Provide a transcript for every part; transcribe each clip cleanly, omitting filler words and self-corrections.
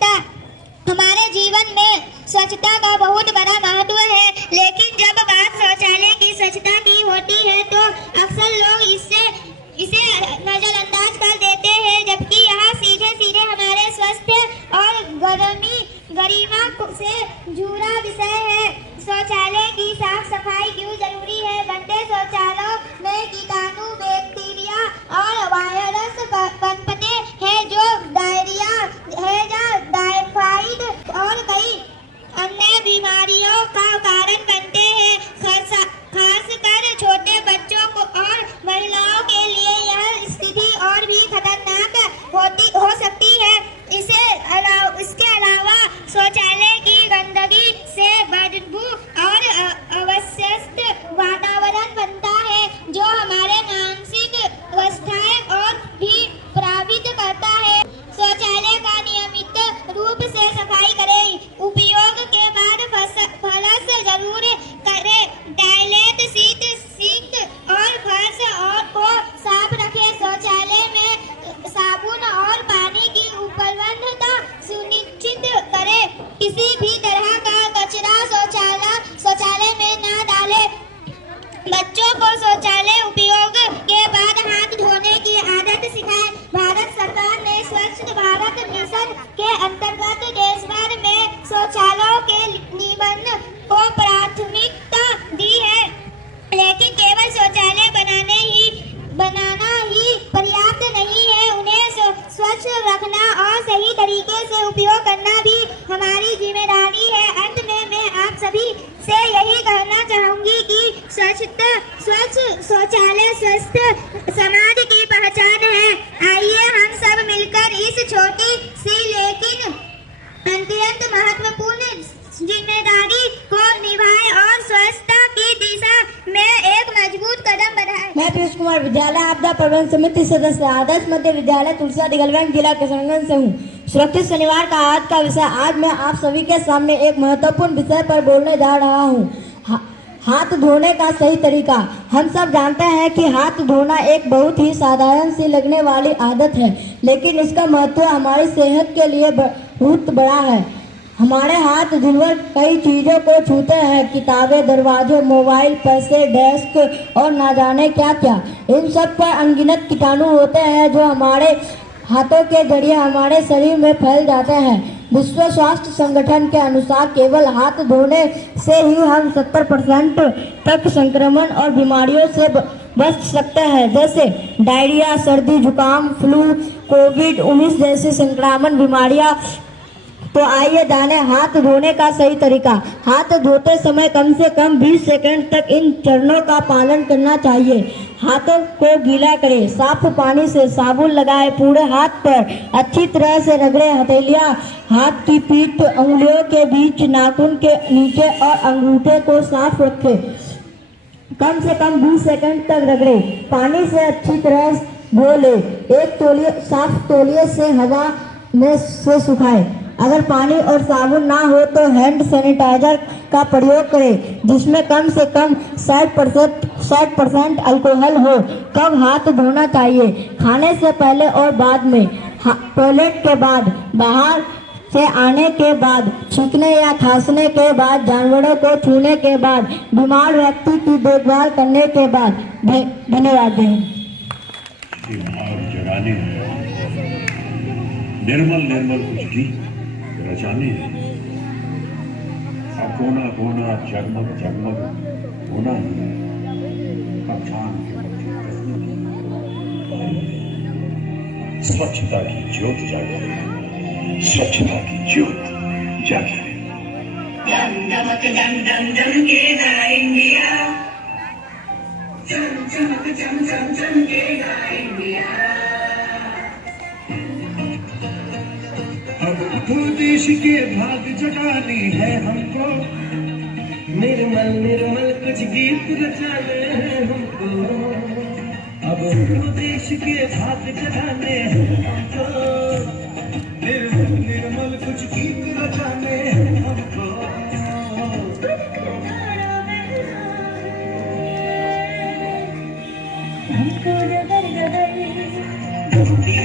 स्वच्छता। हमारे जीवन में स्वच्छता का बहुत बड़ा महत्व है, लेकिन जब बात शौचालय की स्वच्छता की होती है तो अक्सर लोग इसे नजरअंदाज कर देते हैं, जबकि यह सीधे सीधे हमारे स्वास्थ्य और गरिमा से जुड़ा विषय है। शौचालय की साफ सफाई क्यों जरूरी है? गंदे शौचालयों में कीटाणु, बैक्टीरिया और वायरस पनपते हैं जो डायरिया, हैजा, टाइफाइड और कई अन्य बीमारियों का कारण बनते हैं। खासकर छोटे बच्चों को और महिलाओं के लिए यह स्थिति और भी खतरनाक हो सकती है। इसके अलावा शौचालय की गंदगी से बदबू और अव्यवस्थित वातावरण बनता है जो हमारे मानसिक अवस्थाएं और भी प्रभावित करता है। शौचालय का नियमित रूप से सफाई करें। उपयोग के बाद फ्लश जरूर करें। टॉयलेट सीट, सिंक और फर्श को साफ रखें। शौचालय में साबुन और पानी की उपलब्धता सुनिश्चित करें। किसी भी तरह का कचरा शौचालय में न डालें। बच्चों को शौचालय उपयोग के बाद हाथ धोने की आदत सिखाएं। भारत सरकार ने स्वच्छ भारत मिशन के अंतर्गत देश भर में शौचालयों के निर्माण को प्राथमिकता दी है, लेकिन केवल शौचालय बनाना ही पर्याप्त नहीं है। उन्हें स्वच्छ रखना और सही तरीके से उपयोग करना भी हमारी जिम्मेदारी है। अंत में मैं आप सभी से यही कहना चाहूंगी कि स्वच्छ शौचालय स्वस्थ समाज की पहचान है। आइए हम सब मिलकर इस छोटी सी लेकिन अत्यंत महत्वपूर्ण जिम्मेदारी को निभाएं और स्वच्छता की दिशा में एक मजबूत कदम बढ़ाएं। मैं पीयूष कुमार विद्यालय आपदा प्रबंधन समिति सदस्य आदर्श मध्य विद्यालय तुलसिया दिगलगंज जिला किशनगंज से हूँ। सुरक्षित शनिवार का आज का विषय। आज मैं आप सभी के सामने एक महत्वपूर्ण विषय पर बोलने जा रहा हूँ, हाथ धोने का सही तरीका। हम सब जानते हैं कि हाथ धोना एक बहुत ही साधारण सी लगने वाली आदत है, लेकिन इसका महत्व हमारी सेहत के लिए बहुत बड़ा है। हमारे हाथ दिन भर कई चीज़ों को छूते हैं, किताबें, दरवाजे, मोबाइल, पैसे, डेस्क और ना जाने क्या क्या। इन सब पर अनगिनत कीटाणु होते हैं जो हमारे हाथों के जरिए हमारे शरीर में फैल जाते हैं। विश्व स्वास्थ्य संगठन के अनुसार केवल हाथ धोने से ही हम 70% तक संक्रमण और बीमारियों से बच सकते हैं, जैसे डायरिया, सर्दी, जुकाम, फ्लू, कोविड-19 जैसी संक्रामक बीमारियां। तो आइए जाने हाथ धोने का सही तरीका। हाथ धोते समय कम से कम 20 सेकंड तक इन चरणों का पालन करना चाहिए। हाथों को गीला करें, साफ पानी से साबुन लगाएं, पूरे हाथ पर अच्छी तरह से रगड़ें। हथेलियां हाथ की पीठ, उंगलियों के बीच, नाखून के नीचे और अंगूठे को साफ रखें। कम से कम 20 सेकंड तक रगड़ें। पानी से अच्छी तरह धो लें। एक साफ तौलिए से हवा में से सुखाएं। अगर पानी और साबुन ना हो तो हैंड सैनिटाइजर का प्रयोग करें, जिसमें कम से कम 60% अल्कोहल हो। कब हाथ धोना चाहिए? खाने से पहले और बाद में, टॉयलेट के बाद, बाहर से आने के बाद, छींकने या खांसने के बाद, जानवरों को छूने के बाद, बीमार व्यक्ति की देखभाल करने के बाद। धन्यवाद। निर्मल कुछ भी रचाने हैं। अब कोना जगमग होना है। अब जान के स्वच्छता की ज्योत जागे। स्वच्छता की ज्योत जागे। जम केगा इंडिया, जम केगा इंडिया। अब तो देश के भाग जगाने हैं हमको, निर्मल कुछ गीत रचाने हैं हमको। अब तो देश के भाग जगाने हैं हमको, निर्मल कुछ गीत रचाने हैं हमको।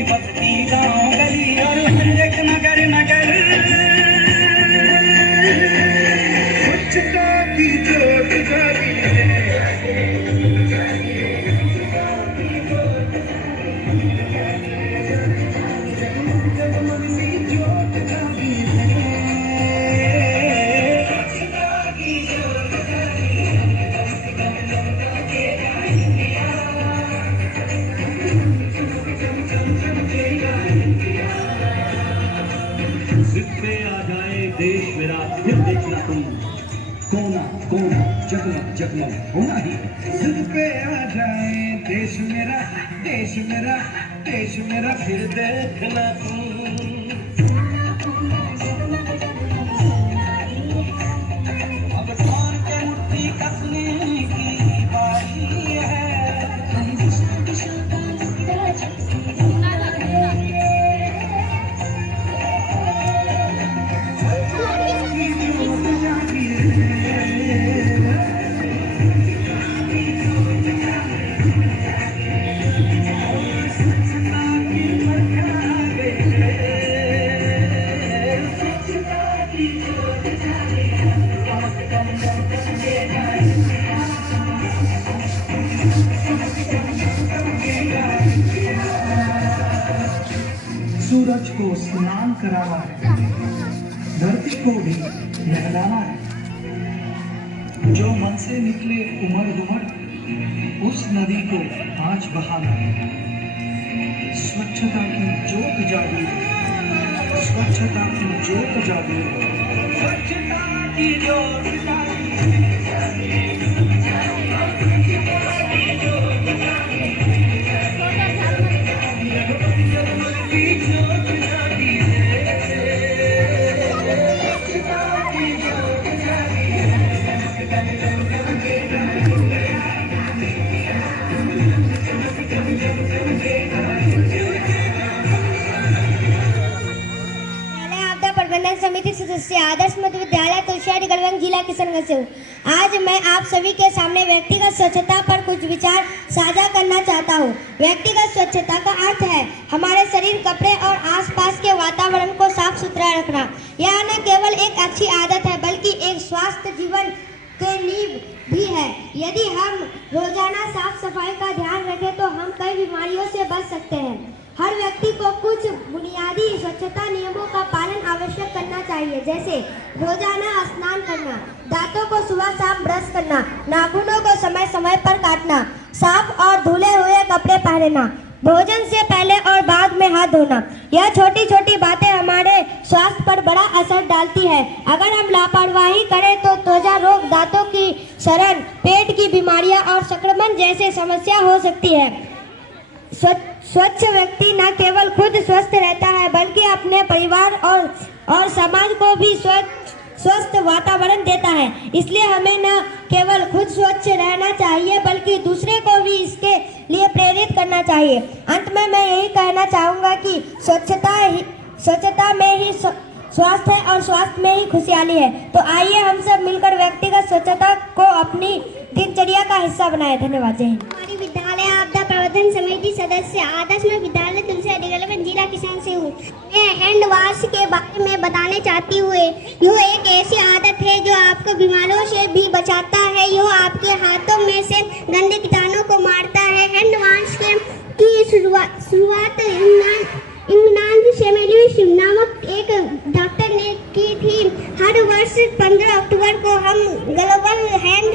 बस्ती गाँव गली और हर एक नगर देश मेरा फिर देखना तुम, कोना कोना जगमग जगमग होना ही जिद पे आ जाए। देश मेरा देश मेरा देश मेरा फिर देखना तुम। अब कौन के मुट्ठी कसने की बारी है। सूरज को स्नान कराना है, धरती को भी नहलाना है। जो मन से निकले उमड़ दुमड़, उस नदी को आज बहाना है। स्वच्छता की जोत जागी, स्वच्छता की जोत जागी, स्वच्छता की जोत जागी। प्रबंधन समिति सदस्य आदर्श मध्य विद्यालय तुलसियाडी गढ़वाल जिला किशनगंज से हूँ। आज मैं आप सभी के सामने व्यक्तिगत स्वच्छता पर कुछ विचार साझा करना चाहता हूँ। व्यक्तिगत स्वच्छता का अर्थ है हमारे शरीर, कपड़े और आसपास के वातावरण को साफ सुथरा रखना। यह न केवल एक अच्छी आदत है बल्कि एक स्वस्थ जीवन के नींव भी है। यदि हम रोजाना साफ सफाई का ध्यान रखें तो हम कई बीमारियों से बच सकते हैं। हर व्यक्ति को कुछ बुनियादी स्वच्छता नियमों का पालन आवश्यक करना चाहिए, जैसे रोजाना स्नान करना, दांतों को सुबह शाम ब्रश करना, नाखूनों को समय समय पर काटना, साफ और धुले हुए कपड़े पहनना, भोजन से पहले और बाद में हाथ धोना। यह छोटी छोटी बातें हमारे स्वास्थ्य पर बड़ा असर डालती है। अगर हम लापरवाही करें तो त्वचा रोग, दांतों की सड़न, पेट की बीमारियां और संक्रमण जैसे समस्या हो सकती है। स्वच्छ व्यक्ति न केवल खुद स्वस्थ रहता है बल्कि अपने परिवार और समाज को भी स्वस्थ वातावरण देता है। इसलिए हमें न केवल खुद स्वच्छ रहना चाहिए बल्कि दूसरे को भी इसके लिए प्रेरित करना चाहिए। अंत में मैं यही कहना चाहूँगा कि स्वच्छता में ही स्वास्थ्य है और स्वास्थ्य में ही खुशहाली है। तो आइए हम सब मिलकर व्यक्तिगत स्वच्छता को अपनी दिनचर्या का हिस्सा बनाएं। धन्यवाद। जय हिंद। हमारी विद्यालय आपदा प्रबंधन समिति सदस्य आदर्श में विद्यालय तुलसियाडी गढ़वाल जिला किसान से हूँ। मैं हैंड वॉश के बारे में बताने चाहती हूँ। यह एक ऐसी आदत है जो आपको बीमारियों से भी बचाता है। यह आपके हाथों में से गंदे कीटाणु को मारता है। हैंड वॉश की शुरुआत इंग्लैंड से मेलिस नामक एक डॉक्टर ने की थी। हर वर्ष 15 अक्टूबर को हम ग्लोबल हैंड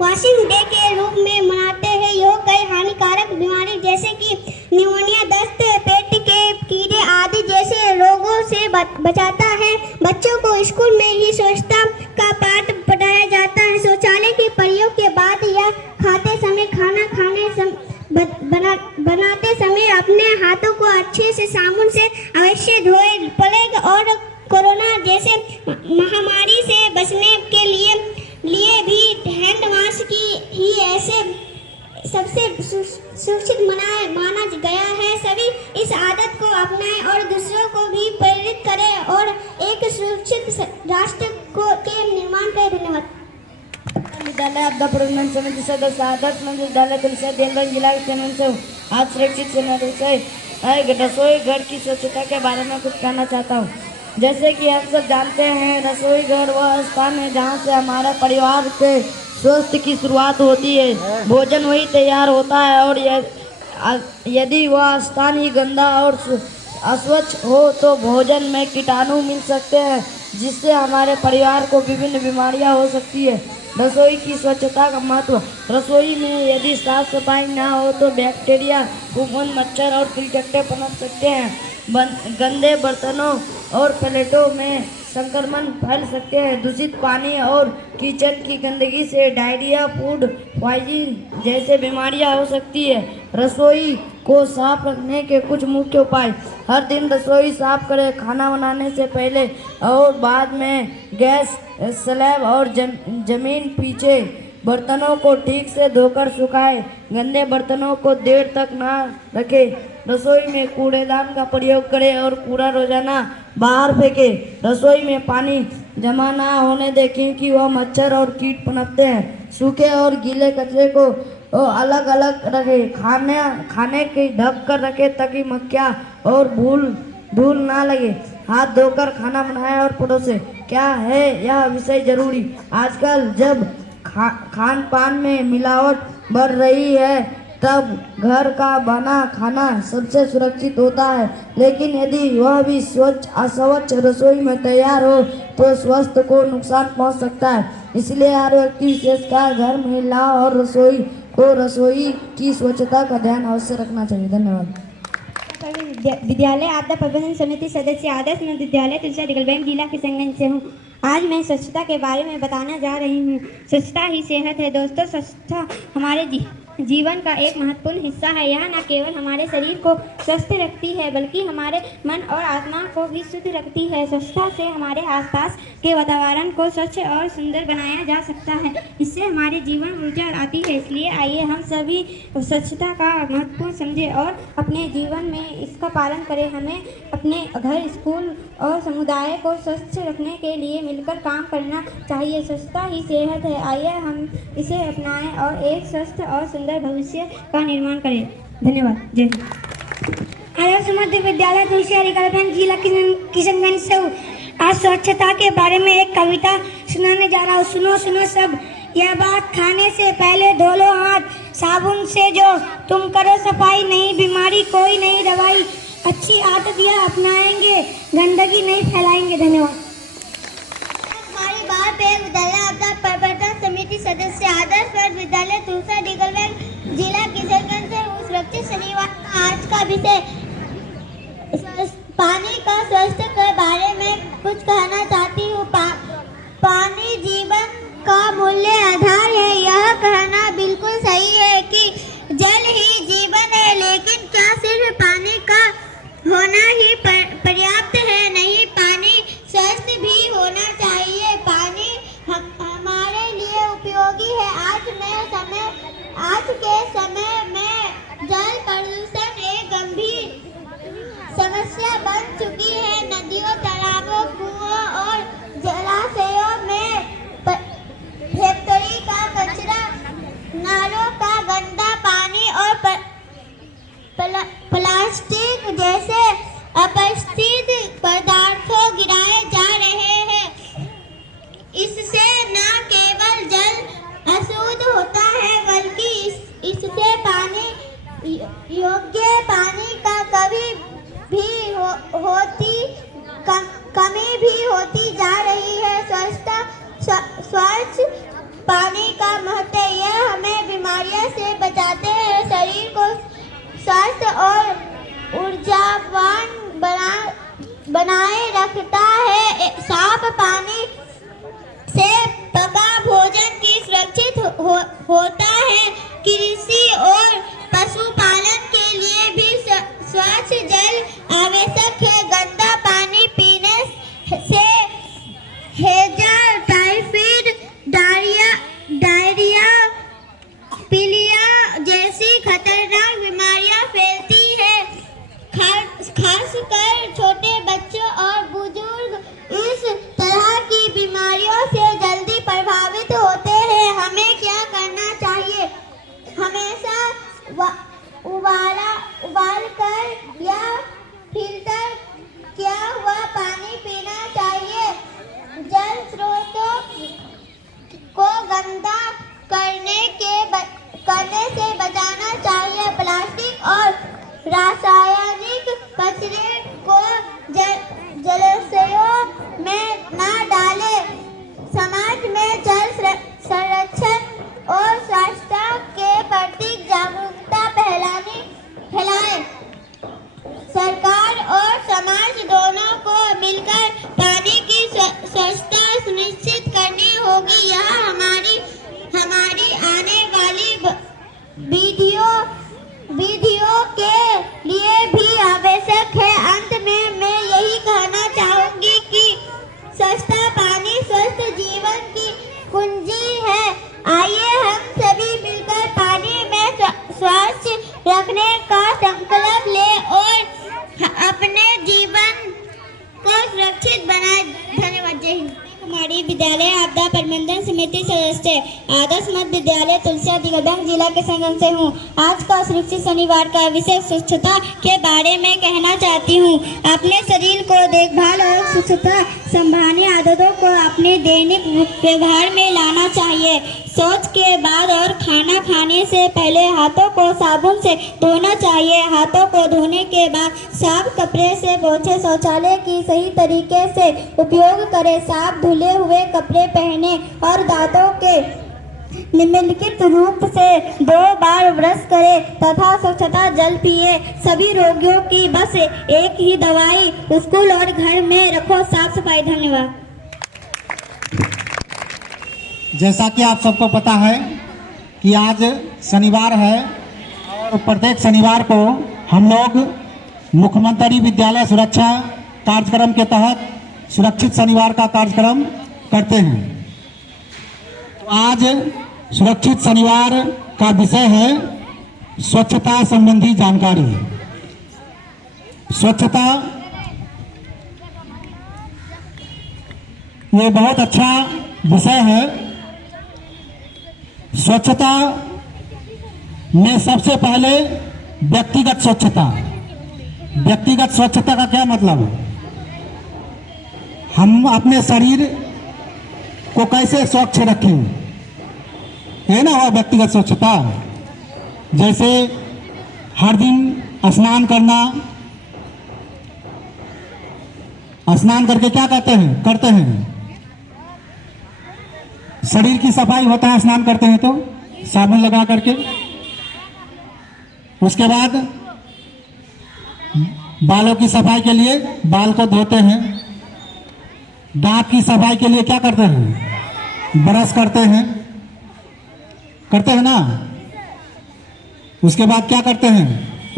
वॉशिंग डे के रूप में मनाते हैं। यह कई हानिकारक बीमारी जैसे कि निमोनिया, दस्त, पेट के कीड़े आदि जैसे रोगों से बचाता है। बच्चों को स्कूल में ही स्वच्छता का पाठ पढ़ाया जाता है। शौचालय के प्रयोग के बाद या खाते समय, खाना बनाते समय अपने हाथों को अच्छे से साबुन से अवश्य धोए। प्लेग और कोरोना जैसे महामारी से बचने के लिए भी हैंड वॉश की ही ऐसे सबसे सुरक्षित माना गया है। सभी इस आदत को अपनाएं और दूसरों को भी प्रेरित करें और एक सुरक्षित राष्ट्र के निर्माण करें। धन्यवाद। विद्यालय आपदा प्रबंधन समिति सदस्य आदर्श मध्य विद्यालय तुलसियाडी गढ़वाल जिला किशनगंज से हूँ। आज सुरक्षित रसोई घर की स्वच्छता के बारे में कुछ कहना चाहता हूँ। जैसे कि हम सब जानते हैं, रसोई घर वह स्थान है जहाँ से हमारा परिवार के स्वास्थ्य की शुरुआत होती है। भोजन वही तैयार होता है और यदि वह स्थान ही गंदा और अस्वच्छ हो तो भोजन में कीटाणु मिल सकते हैं, जिससे हमारे परिवार को विभिन्न बीमारियां हो सकती है। रसोई की स्वच्छता का महत्व। रसोई में यदि साफ सफाई ना हो तो बैक्टीरिया, फफूंद, मच्छर और कीड़े पनप सकते हैं। गंदे बर्तनों और प्लेटों में संक्रमण फैल सकते हैं। दूषित पानी और किचन की गंदगी से डायरिया, फूड पॉइजनिंग जैसे बीमारियां हो सकती है। रसोई को साफ रखने के कुछ मुख्य उपाय: हर दिन रसोई साफ करें। खाना बनाने से पहले और बाद में गैस स्लैब और जमीन पीछे बर्तनों को ठीक से धोकर सुखाएं। गंदे बर्तनों को देर तक ना रखें। रसोई में कूड़ेदान का प्रयोग करें और कूड़ा रोजाना बाहर फेंकें। रसोई में पानी जमा ना होने दें क्योंकि वह मच्छर और कीट पनपते हैं। सूखे और गीले कचरे को अलग अलग रखें। खाने के ढक कर रखें ताकि मक्खियाँ और धूल ना लगे। हाथ धोकर खाना बनाएं और परोसें। क्या है यह विषय जरूरी? आजकल जब खान पान में मिलावट बढ़ रही है तब घर का बना खाना सबसे सुरक्षित होता है, लेकिन यदि वह भी अस्वच्छ रसोई में तैयार हो तो स्वास्थ्य को नुकसान पहुंच सकता है। इसलिए हर व्यक्ति विशेषकर घर महिलाओं और रसोई की स्वच्छता का ध्यान अवश्य रखना चाहिए। धन्यवाद। विद्यालय आपदा प्रबंधन समिति सदस्य आदर्श मध्य विद्यालय तुलसिया दिगलबैंक जिला किशनगंज से हूँ। आज मैं स्वच्छता के बारे में बताने जा रही हूँ। स्वच्छता ही सेहत है। दोस्तों, स्वच्छता हमारे जीवन का एक महत्वपूर्ण हिस्सा है। यह न केवल हमारे शरीर को स्वस्थ रखती है बल्कि हमारे मन और आत्मा को भी शुद्ध रखती है। स्वच्छता से हमारे आसपास के वातावरण को स्वच्छ और सुंदर बनाया जा सकता है। इससे हमारे जीवन में ऊर्जा आती है। इसलिए आइए हम सभी स्वच्छता का महत्व समझें और अपने जीवन में इसका पालन करें। हमें अपने घर, स्कूल और समुदाय को स्वच्छ रखने के लिए मिलकर काम करना चाहिए। स्वच्छता ही सेहत है। आइए हम इसे अपनाएं और एक स्वस्थ और सुंदर भविष्य का निर्माण करें। धन्यवाद। जय हिंद। आदर्श मध्य विद्यालय तुलसिया दिगलबैंक जिला किशनगंज से हूँ। आज स्वच्छता के बारे में एक कविता सुनाने जा रहा हूँ। सुनो सब। यह बात खाने से पहले धो लो हाथ साबुन से, जो तुम करो सफाई, नहीं बीमारी कोई नहीं दवाई। अच्छी आदत यह अपनाएंगे, गंदगी नहीं फैलाएंगे। धन्यवाद। हमारी बात है विद्यालय आपदा प्रबंधन समिति सदस्य आदर्श मध्य विद्यालय तुलसिया दिगलबैंक जिला किशनगंज से हूँ। सुरक्षित शनिवार का आज का विषय पानी का स्वास्थ्य के बारे में कुछ कहना चाहती हूँ। पानी जीवन का मूल्य आधार है। यह कहना बिल्कुल सही है कि जल ही जीवन है, लेकिन क्या सिर्फ पानी का होना ही पर्याप्त है? नहीं, पानी स्वस्थ भी होना चाहिए। पानी हमारे लिए उपयोगी है। आज के समय में जल प्रदूषण एक गंभीर समस्या बन चुकी है। नदियों, तालाबों, कुओं और जलाशयों में फैक्ट्री का कचरा, नालों का गंदा पानी और प्लास्टिक जैसे अपशिष्ट पदार्थों गिराए जा रहे हैं। इससे न केवल जल अशुद्ध होता है बल्कि इससे पानी योग्य पानी का कमी भी होती जा रही है। स्वच्छ पानी का महत्व यह हमें बीमारियों से बचाते हैं, शरीर को स्वस्थ और ऊर्जावान बनाए रखता है। साफ पानी से पका भोजन की सुरक्षित होता है। कृषि और पशुपालन के लिए भी स्वच्छ जल आवश्यक है। गंदा पानी पीने से हैजा, टाइफाइड, डायरिया, पीलिया जैसी खतरनाक बीमारियां फैलती है। खासकर छोटे बच्चों और बुजुर्ग इस तरह की बीमारियों से जल्दी प्रभावित होते हैं। हमें क्या करना चाहिए? हमेशा उबाल कर या फिल्टर किया हुआ पानी पीना चाहिए। जल स्रोतों को गंदा करने से बचाना चाहिए। प्लास्टिक और रासायनिक कचरे को जलाशयों में न डालें। समाज में जल संरक्षण और स्वच्छता के प्रति जागरूकता फैलाएं। सरकार और समाज दोनों को मिलकर पानी की पहाड़ी विद्यालय आपदा प्रबंधन समिति सदस्य आदर्श मध्य विद्यालय तुलसिया दिगंज जिला के संगम से हूँ। आज का सुरक्षित शनिवार का विषय स्वच्छता के बारे में कहना चाहती हूँ। अपने शरीर को देखभाल और स्वच्छता संभालने आदतों को अपने दैनिक व्यवहार में लाना चाहिए। शौच के बाद और खाना खाने से पहले हाथों को साबुन से धोना चाहिए। हाथों को धोने के बाद साफ कपड़े से पोंछे। शौचालय की सही तरीके से उपयोग करें। साफ धुले हुए कपड़े पहने और दांतों के निम्नलिखित रूप से 2 बार ब्रश करें तथा स्वच्छता जल पिए। सभी रोगियों की बस एक ही दवाई, स्कूल और घर में रखो साफ सफाई। धन्यवाद। जैसा कि आप सबको पता है कि आज शनिवार है और प्रत्येक शनिवार को हम लोग मुख्यमंत्री विद्यालय सुरक्षा कार्यक्रम के तहत सुरक्षित शनिवार का कार्यक्रम करते हैं। तो आज सुरक्षित शनिवार का विषय है स्वच्छता संबंधी जानकारी। स्वच्छता ये बहुत अच्छा विषय है। स्वच्छता में सबसे पहले व्यक्तिगत स्वच्छता। व्यक्तिगत स्वच्छता का क्या मतलब है? हम अपने शरीर को कैसे स्वच्छ रखें, है ना वो व्यक्तिगत स्वच्छता। जैसे हर दिन स्नान करना। स्नान करके क्या करते हैं शरीर की सफाई होता है। स्नान करते हैं तो साबुन लगा करके। उसके बाद बालों की सफाई के लिए बाल को धोते हैं। दांत की सफाई के लिए क्या करते हैं? ब्रश करते हैं ना। उसके बाद क्या करते हैं?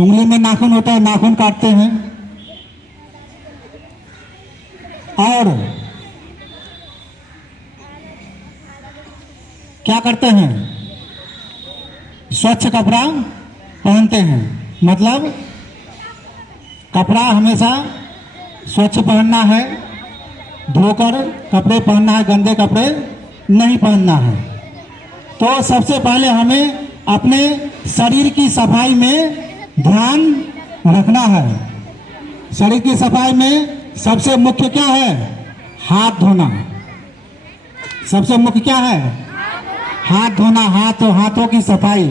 उंगली में नाखून होता है, नाखून काटते हैं। और क्या करते हैं? स्वच्छ कपड़ा पहनते हैं। मतलब कपड़ा हमेशा स्वच्छ पहनना है, धोकर कपड़े पहनना है, गंदे कपड़े नहीं पहनना है। तो सबसे पहले हमें अपने शरीर की सफाई में ध्यान रखना है। शरीर की सफाई में सबसे मुख्य क्या है? हाथ धोना। सबसे मुख्य क्या है? हाथ धोना। हाथों की सफाई।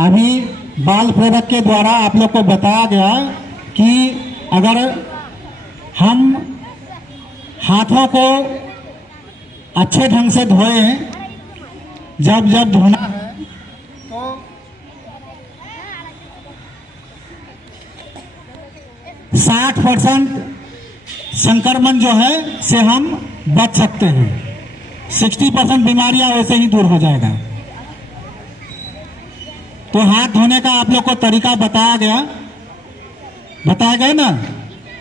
अभी बाल प्रोडक्ट के द्वारा आप लोग को बताया गया कि अगर हम हाथों को अच्छे ढंग से धोएं, जब धोना है तो 60% संक्रमण जो है से हम बच सकते हैं। 60% बीमारियां वैसे ही दूर हो जाएगा। तो हाथ धोने का आप लोग को तरीका बताया गया ना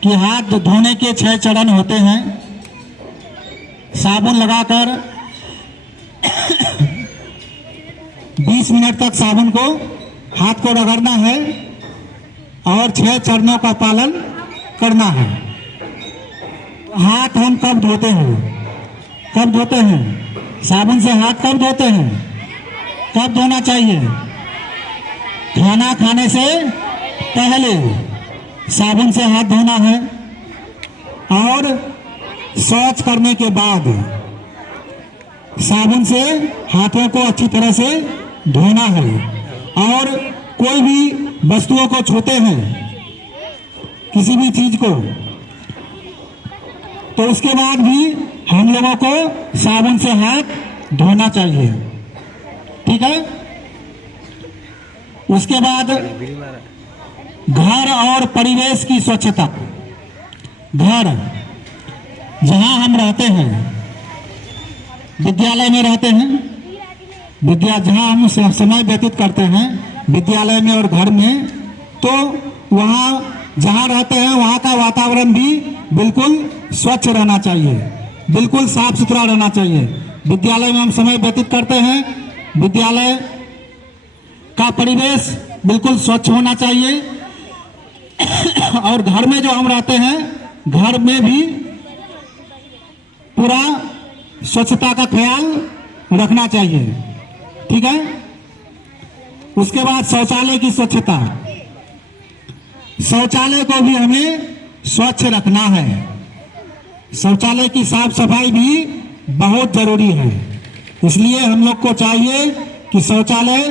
कि हाथ धोने के 6 चरण होते हैं। साबुन लगाकर 20 मिनट तक साबुन को हाथ को रगड़ना है और 6 चरणों का पालन करना है। हाथ हम कब धोते हैं? साबुन से हाथ कब धोते हैं? कब धोना चाहिए? खाना खाने से पहले साबुन से हाथ धोना है और शौच करने के बाद साबुन से हाथों को अच्छी तरह से धोना है। और कोई भी वस्तुओं को छूते हैं, किसी भी चीज को, तो उसके बाद भी हम लोगों को साबुन से हाथ धोना चाहिए। ठीक है। उसके बाद घर और परिवेश की स्वच्छता। घर जहां हम रहते हैं, विद्यालय में रहते हैं, जहां हम समय व्यतीत करते हैं विद्यालय में और घर में, तो वहां जहां रहते हैं वहां का वातावरण भी बिल्कुल स्वच्छ रहना चाहिए, बिल्कुल साफ सुथरा रहना चाहिए। विद्यालय में हम समय व्यतीत करते हैं, विद्यालय का परिवेश बिल्कुल स्वच्छ होना चाहिए। और घर में जो हम रहते हैं, घर में भी पूरा स्वच्छता का ख्याल रखना चाहिए। ठीक है। उसके बाद शौचालय की स्वच्छता, शौचालय को भी हमें स्वच्छ रखना है। शौचालय की साफ सफाई भी बहुत जरूरी है, इसलिए हम लोग को चाहिए कि शौचालय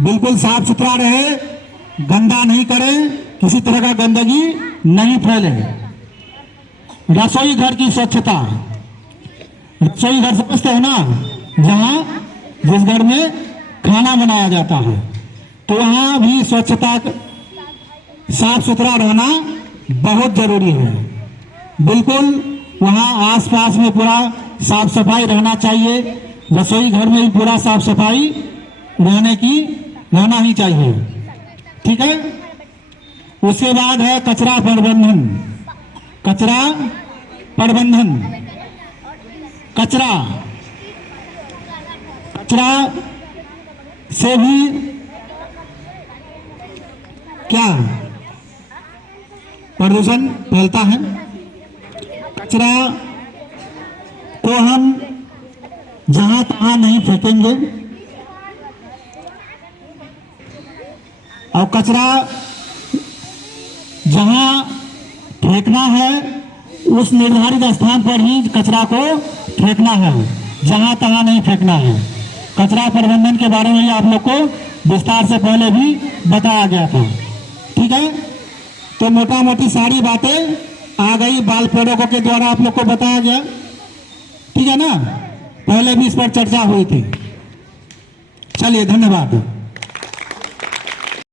बिल्कुल साफ सुथरा रहे, गंदा नहीं करें, किसी तरह का गंदगी नहीं फैले। रसोई घर की स्वच्छता, रसोई घर समझते हो ना, जहाँ जिस घर में खाना बनाया जाता है, तो वहाँ भी स्वच्छता साफ सुथरा रहना बहुत जरूरी है। बिल्कुल वहाँ आसपास में पूरा साफ सफाई रहना चाहिए। रसोई घर में भी पूरा साफ सफाई रहना ही चाहिए। ठीक है। उसके बाद है कचरा प्रबंधन। कचरा प्रबंधन, कचरा से भी क्या प्रदूषण फैलता है। कचरा को हम जहां तहां नहीं फेंकेंगे, और कचरा जहां फेंकना है उस निर्धारित स्थान पर ही कचरा को फेंकना है, जहां तहां नहीं फेंकना है। कचरा प्रबंधन के बारे में आप लोग को विस्तार से पहले भी बताया गया था। ठीक है। तो मोटा मोटी सारी बातें आ गई, बाल प्रेरकों के द्वारा आप लोग को बताया गया। ठीक है ना, पहले भी इस पर चर्चा हुई थी। चलिए, धन्यवाद।